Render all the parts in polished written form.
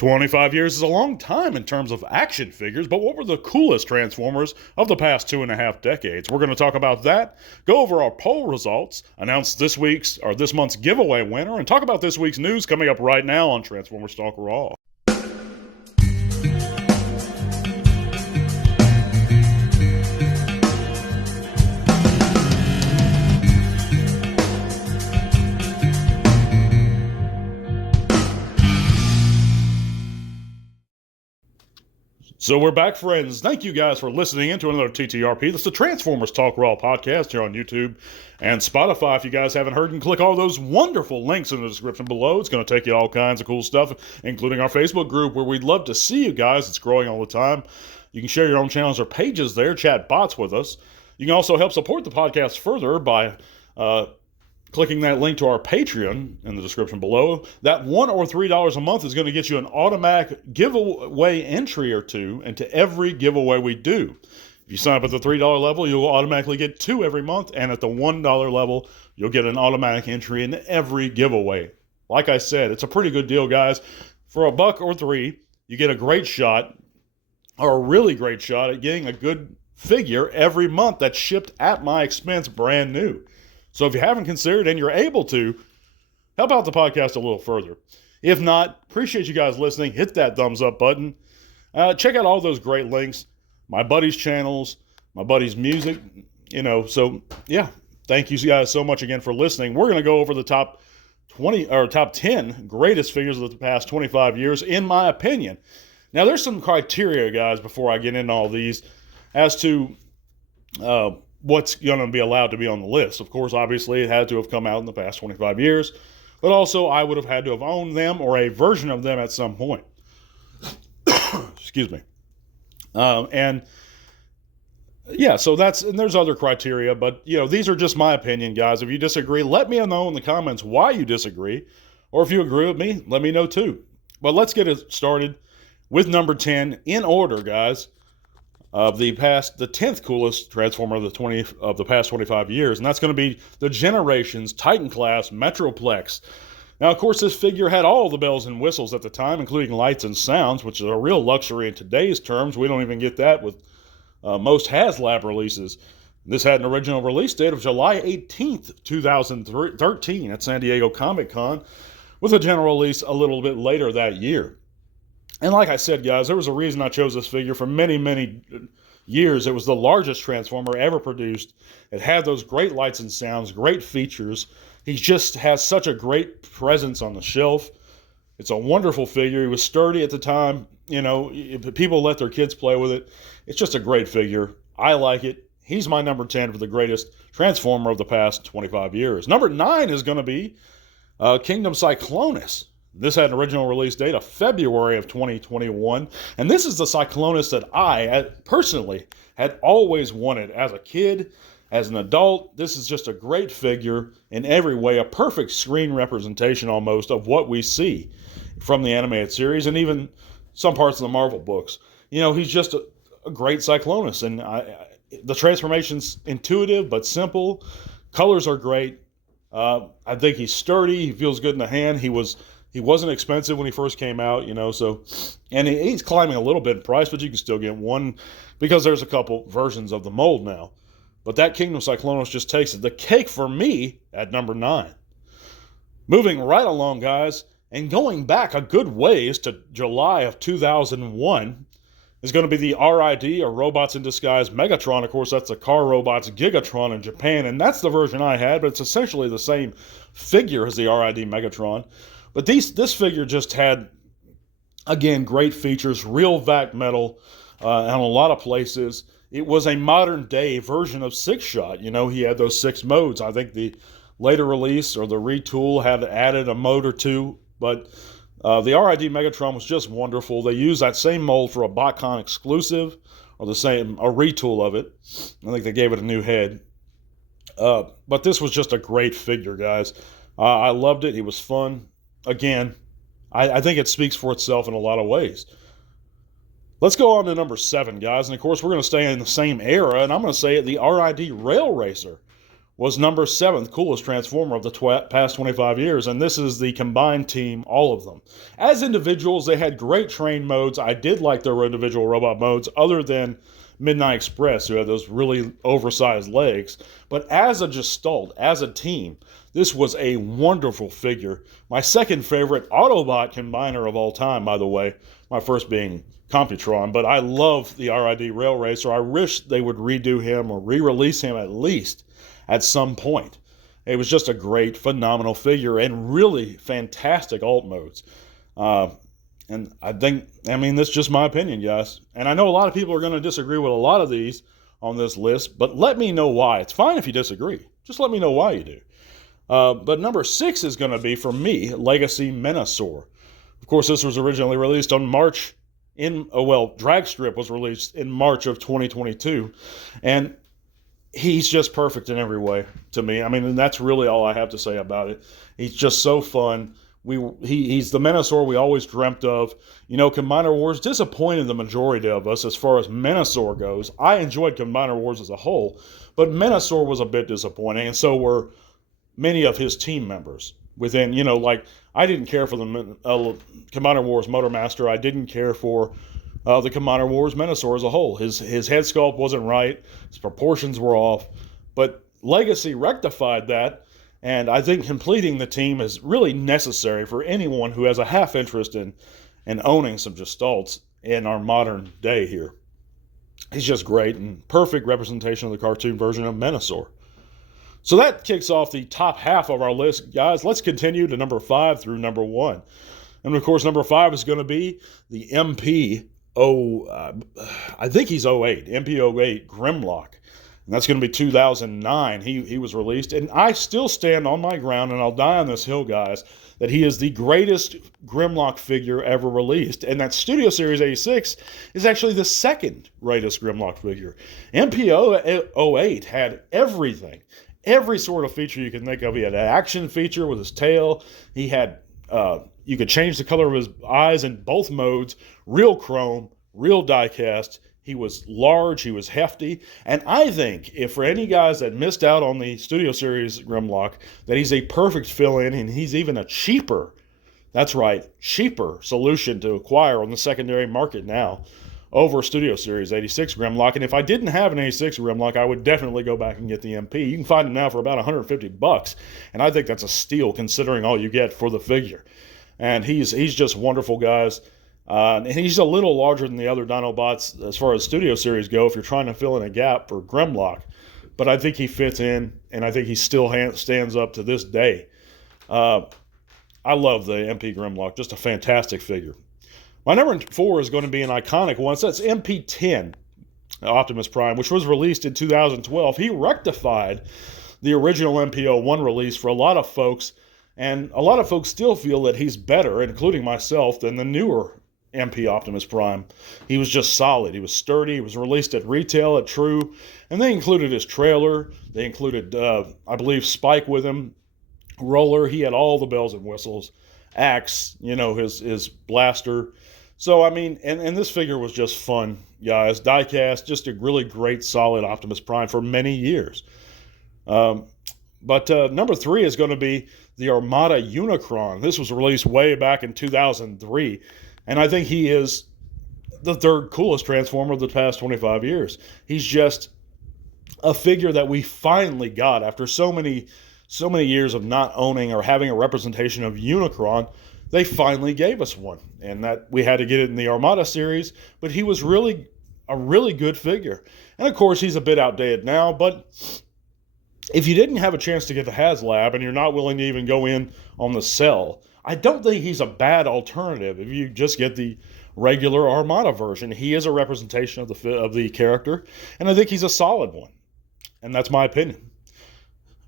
25 years is a long time in terms of action figures, but what were the coolest Transformers of the past 2.5 decades? We're going to talk about that, go over our poll results, announce this month's giveaway winner, and talk about this week's news coming up right now on Transformers Talk Raw. So we're back, friends. Thank you guys for listening into another TTRP. That's the Transformers Talk Raw podcast here on YouTube and Spotify. If you guys haven't heard, and click all those wonderful links in the description below. It's going to take you all kinds of cool stuff, including our Facebook group, where we'd love to see you guys. It's growing all the time. You can share your own channels or pages there, chat bots with us. You can also help support the podcast further by clicking that link to our Patreon in the description below. That $1 or $3 a month is going to get you an automatic giveaway entry or two into every giveaway we do. If you sign up at the $3 level, you'll automatically get 2 every month, and at the $1 level, you'll get an automatic entry in every giveaway. Like I said, it's a pretty good deal, guys. For $1 or $3, you get a great shot, or a really great shot at getting a good figure every month that's shipped at my expense, brand new. So if you haven't considered and you're able to, help out the podcast a little further. If not, appreciate you guys listening. Hit that thumbs up button. Check out all those great links. My buddies' channels, my buddies' music, So, yeah, thank you guys so much again for listening. We're going to go over the top 10 greatest figures of the past 25 years, in my opinion. Now, there's some criteria, guys, before I get into all these, as to what's going to be allowed to be on the list. Of course, obviously, it had to have come out in the past 25 years, but also I would have had to have owned them or a version of them at some point. Excuse me. So there's other criteria, but, these are just my opinion, guys. If you disagree, let me know in the comments why you disagree, or if you agree with me, let me know too. But let's get it started with number 10 in order, guys. Of the 10th coolest Transformer of the past 25 years, and that's going to be the Generations Titan class Metroplex. Now, of course, this figure had all the bells and whistles at the time, including lights and sounds, which is a real luxury in today's terms. We don't even get that with most HasLab releases. This had an original release date of July 18th, 2013 at San Diego Comic-Con, with a general release a little bit later that year. And like I said, guys, there was a reason I chose this figure for many, many years. It was the largest Transformer ever produced. It had those great lights and sounds, great features. He just has such a great presence on the shelf. It's a wonderful figure. He was sturdy at the time. People let their kids play with it. It's just a great figure. I like it. He's my number 10 for the greatest Transformer of the past 25 years. Number 9 is going to be Kingdom Cyclonus. This had an original release date of February of 2021, and this is the Cyclonus that I personally had always wanted as a kid, as an adult. This is just a great figure in every way, a perfect screen representation almost of what we see from the animated series and even some parts of the Marvel books. He's just a great Cyclonus, and the transformation's intuitive but simple. Colors are great. I think he's sturdy. He feels good in the hand. He wasn't expensive when he first came out, and he's climbing a little bit in price, but you can still get one because there's a couple versions of the mold now. But that Kingdom Cyclonus just takes it. The cake for me at number 9. Moving right along, guys, and going back a good ways to July of 2001 is going to be the RID, or Robots in Disguise Megatron. Of course, that's the Car Robots Gigatron in Japan, and that's the version I had, but it's essentially the same figure as the RID Megatron. But this figure just had, again, great features, real vac metal in a lot of places. It was a modern-day version of Six-Shot. He had those 6 modes. I think the later release or the retool had added a mode or two. But the RID Megatron was just wonderful. They used that same mold for a BotCon exclusive, or a retool of it. I think they gave it a new head. But this was just a great figure, guys. I loved it. He was fun. Again, I think it speaks for itself in a lot of ways. Let's go on to number 7, guys. And, of course, we're going to stay in the same era, and I'm going to say it, the RID Rail Racer. was number 7th coolest Transformer of the past 25 years, and this is the combined team, all of them. As individuals, they had great train modes. I did like their individual robot modes, other than Midnight Express, who had those really oversized legs. But as a gestalt, as a team, this was a wonderful figure. My second favorite Autobot combiner of all time, by the way. My first being Computron, but I love the RID Rail Racer. I wish they would redo him or re-release him at least at some point. It was just a great, phenomenal figure and really fantastic alt modes. And that's just my opinion, guys. And I know a lot of people are going to disagree with a lot of these on this list, but let me know why. It's fine if you disagree. Just let me know why you do. But number 6 is going to be, for me, Legacy Menasor. Of course, this was originally released on Drag Strip was released in March of 2022. And he's just perfect in every way to me. I mean, and that's really all I have to say about it. He's just so fun. He's the Menasor we always dreamt of. You know, Combiner Wars disappointed the majority of us as far as Menasor goes. I enjoyed Combiner Wars as a whole, but Menasor was a bit disappointing, and so were many of his team members. Within, like, I didn't care for the Combiner Wars Motormaster. I didn't care for the Combiner Wars Menasor as a whole. His head sculpt wasn't right. His proportions were off. But Legacy rectified that, and I think completing the team is really necessary for anyone who has a half interest in owning some Gestalts in our modern day here. He's just great and perfect representation of the cartoon version of Menasor. So that kicks off the top half of our list, guys. Let's continue to number 5 through number 1. And, of course, number 5 is going to be the I think he's 08, MP08 Grimlock. And that's going to be 2009. He was released. And I still stand on my ground, and I'll die on this hill, guys, that he is the greatest Grimlock figure ever released. And that Studio Series 86 is actually the second greatest Grimlock figure. MP08 had everything. Every sort of feature you can think of. He had an action feature with his tail. He had, you could change the color of his eyes in both modes. Real chrome, real diecast. He was large, he was hefty. And I think, if for any guys that missed out on the Studio Series Grimlock, that he's a perfect fill-in, and he's even a cheaper, that's right, cheaper solution to acquire on the secondary market now over Studio Series 86 Grimlock. And if I didn't have an 86 Grimlock, I would definitely go back and get the MP. You can find it now for about $150, and I think that's a steal considering all you get for the figure. And he's just wonderful, guys. And he's a little larger than the other Dinobots as far as Studio Series go if you're trying to fill in a gap for Grimlock. But I think he fits in, and I think he still stands up to this day. I love the MP Grimlock. Just a fantastic figure. My number 4 is going to be an iconic one. So that's MP-10 Optimus Prime, which was released in 2012. He rectified the original MP-01 release for a lot of folks, and a lot of folks still feel that he's better, including myself, than the newer MP Optimus Prime. He was just solid. He was sturdy. He was released at retail at True, and they included his trailer. They included, I believe, Spike with him, Roller. He had all the bells and whistles. Axe, his blaster. So, I mean, and this figure was just fun, guys. Diecast, just a really great, solid Optimus Prime for many years. But number 3 is going to be the Armada Unicron. This was released way back in 2003, and I think he is the third coolest Transformer of the past 25 years. He's just a figure that we finally got after so many years of not owning or having a representation of Unicron. They finally gave us one, and that we had to get it in the Armada series, but he was really a really good figure. And of course, he's a bit outdated now, but if you didn't have a chance to get the HasLab and you're not willing to even go in on the cell, I don't think he's a bad alternative if you just get the regular Armada version. He is a representation of the character, and I think he's a solid one, and that's my opinion.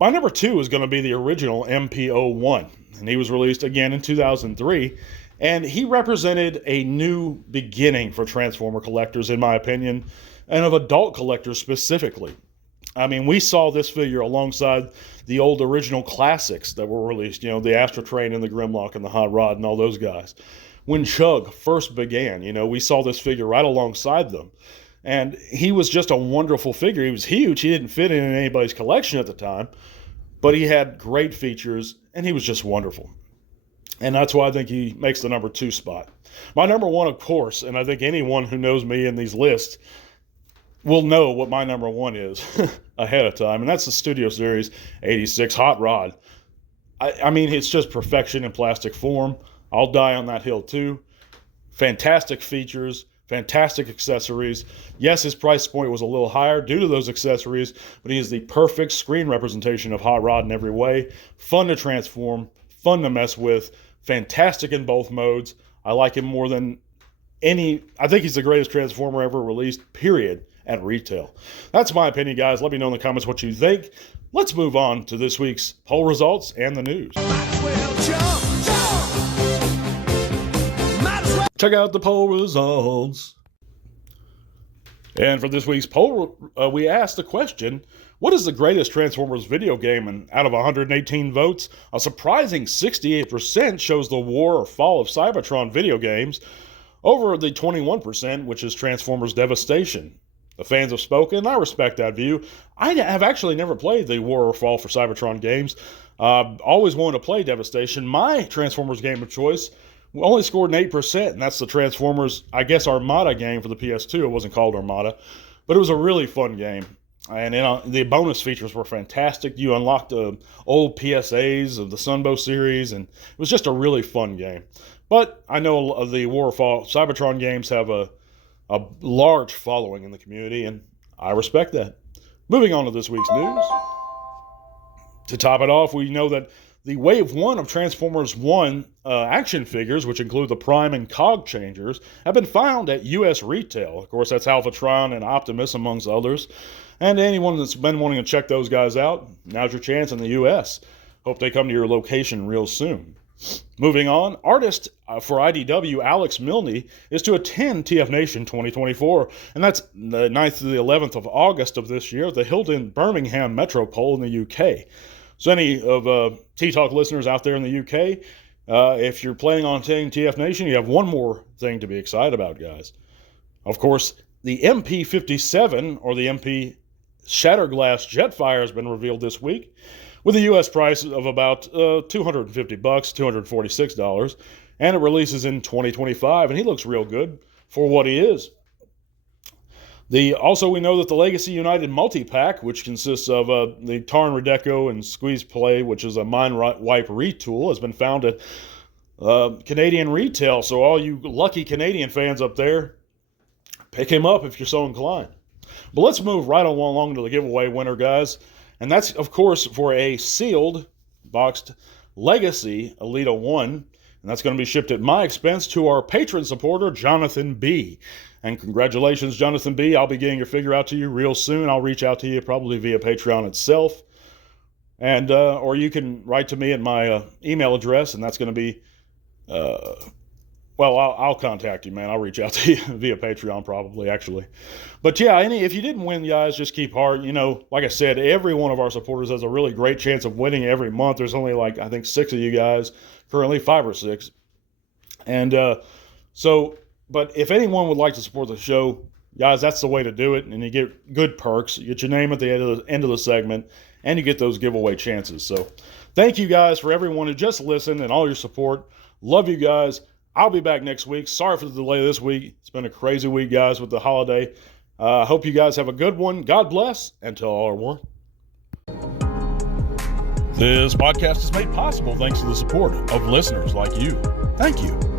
My number 2 is going to be the original MP-01, and he was released again in 2003, and he represented a new beginning for Transformer collectors, in my opinion, and of adult collectors specifically. I mean, we saw this figure alongside the old original classics that were released, the Astro Train and the Grimlock and the Hot Rod and all those guys. When Chug first began, we saw this figure right alongside them. And he was just a wonderful figure. He was huge. He didn't fit in anybody's collection at the time, but he had great features, and he was just wonderful. And that's why I think he makes the number 2 spot. My number 1, of course, and I think anyone who knows me in these lists will know what my number 1 is ahead of time, and that's the Studio Series 86 Hot Rod. I mean, it's just perfection in plastic form. I'll die on that hill too. Fantastic features, fantastic accessories. Yes, his price point was a little higher due to those accessories, but he is the perfect screen representation of Hot Rod in every way. Fun to transform, fun to mess with, fantastic in both modes. I like him more than any. I think he's the greatest Transformer ever released, period, at retail. That's my opinion, guys. Let me know in the comments what you think. Let's move on to this week's poll results and the news. Check out the poll results. And for this week's poll, we asked the question, what is the greatest Transformers video game? And out of 118 votes, a surprising 68% chose the War or Fall of Cybertron video games over the 21%, which is Transformers Devastation. The fans have spoken. I respect that view. I have actually never played the War or Fall for Cybertron games. Always wanted to play Devastation. My Transformers game of choice only scored an 8%, and that's the Transformers, I guess, Armada game for the PS2. It wasn't called Armada, but it was a really fun game. And the bonus features were fantastic. You unlocked old PSAs of the Sunbow series, and it was just a really fun game. But I know the War or Fall Cybertron games have a large following in the community, and I respect that. Moving on to this week's news. To top it off, we know that the Wave 1 of Transformers 1 action figures, which include the Prime and Cog changers, have been found at U.S. retail. Of course, that's Alphatron and Optimus, amongst others. And anyone that's been wanting to check those guys out, now's your chance in the U.S. Hope they come to your location real soon. Moving on, artist for IDW Alex Milne is to attend TF Nation 2024, and that's the 9th to the 11th of August of this year at the Hilton Birmingham Metropole in the UK. So any of T-Talk listeners out there in the UK, if you're planning on attending TF Nation, you have one more thing to be excited about, guys. Of course, the MP57, or the MP Shatterglass Jetfire, has been revealed this week, with a U.S. price of about $250, $246, and it releases in 2025, and he looks real good for what he is. Also, we know that the Legacy United multi-pack, which consists of the Tarn Redeco and Squeeze Play, which is a Mind Wipe retool, has been found at Canadian retail. So all you lucky Canadian fans up there, pick him up if you're so inclined. But let's move right along to the giveaway winner, guys. And that's, of course, for a sealed, boxed Legacy Elita 1. And that's going to be shipped at my expense to our patron supporter, Jonathan B. And congratulations, Jonathan B. I'll be getting your figure out to you real soon. I'll reach out to you probably via Patreon itself. And or you can write to me at my email address, and that's going to be... Well, I'll contact you, man. I'll reach out to you via Patreon probably, actually. But yeah, if you didn't win, guys, just keep heart. You know, like I said, every one of our supporters has a really great chance of winning every month. There's only like, I think, 6 of you guys, currently 5 or 6. And but if anyone would like to support the show, guys, that's the way to do it. And you get good perks. You get your name at the end of the segment, and you get those giveaway chances. So thank you, guys, for everyone who just listened and all your support. Love you guys. I'll be back next week. Sorry for the delay this week. It's been a crazy week, guys, with the holiday. Hope you guys have a good one. God bless, and till all are one. This podcast is made possible thanks to the support of listeners like you. Thank you.